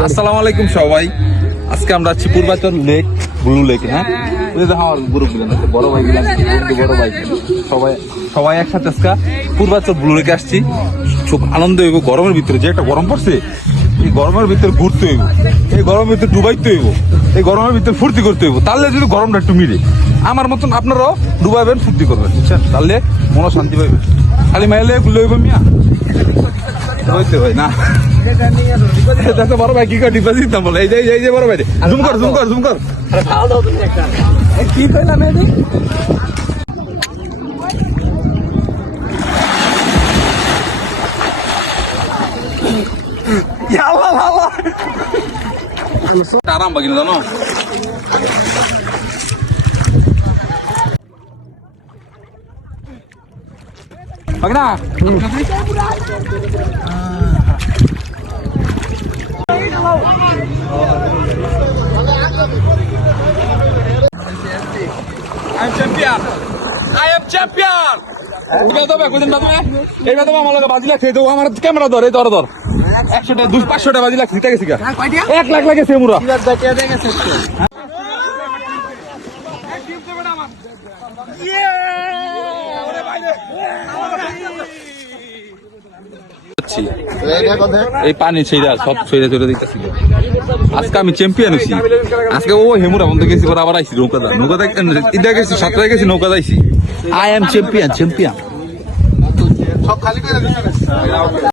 আসসালামু আলাইকুম সবাই। আজকে আমরা আছি পূর্বাচল লেক, ব্লু লেক। হ্যাঁ, আমার গ্রুপ বড় ভাই বড় ভাই সবাই সবাই একসাথে আজকে পূর্বাচল ব্লু লেকে আসছি। খুব আনন্দ হইব। গরমের ভিতরে যে একটা গরম পড়ছে, এই গরমের ভিতরে ঘুরতে হইব, এই গরমের ভিতরে ডুবাইতে হইব, এই গরমের ভিতরে ফুর্তি করতে হইব। তাহলে যদি গরমটা একটু মিলে, আমার মতন আপনারাও ডুবাইবেন, ফুর্তি করবেন, বুঝছেন? তাহলে মনে শান্তি পাইবে। খালি মাইলে গুলো হইব মিয়া হইতে হয় না। বড় ভাই কি করে ডিপোজিট দাম বলে, এই যে বড় ভাই জুম কর জুম কর জুম কর। কি কইলাম এদি আরাম বাগিল জানো। বাগনা I am champion. I am champion. এটা তো কইতেন না তুমি, এইটা তো আমার লগে বাজিলা খেয়ে দাও। আমার ক্যামেরা ধরে ধর 100 টাকা 500 টাকা বাজিলা খেতে গেছি গা। 1 লাখ লাগেছে মুরা। এই পানি ছেড়া সব ছেড়ে ছেড়ে দিতেছিল। আজকে আমি চ্যাম্পিয়ন হইছি। আজকে ও হেমুরা বন্ধ গেছি, আবার আইছি নৌকা ইদা গেছি, সাতটায় গেছি, নৌকা যাইছি। I am champion champion.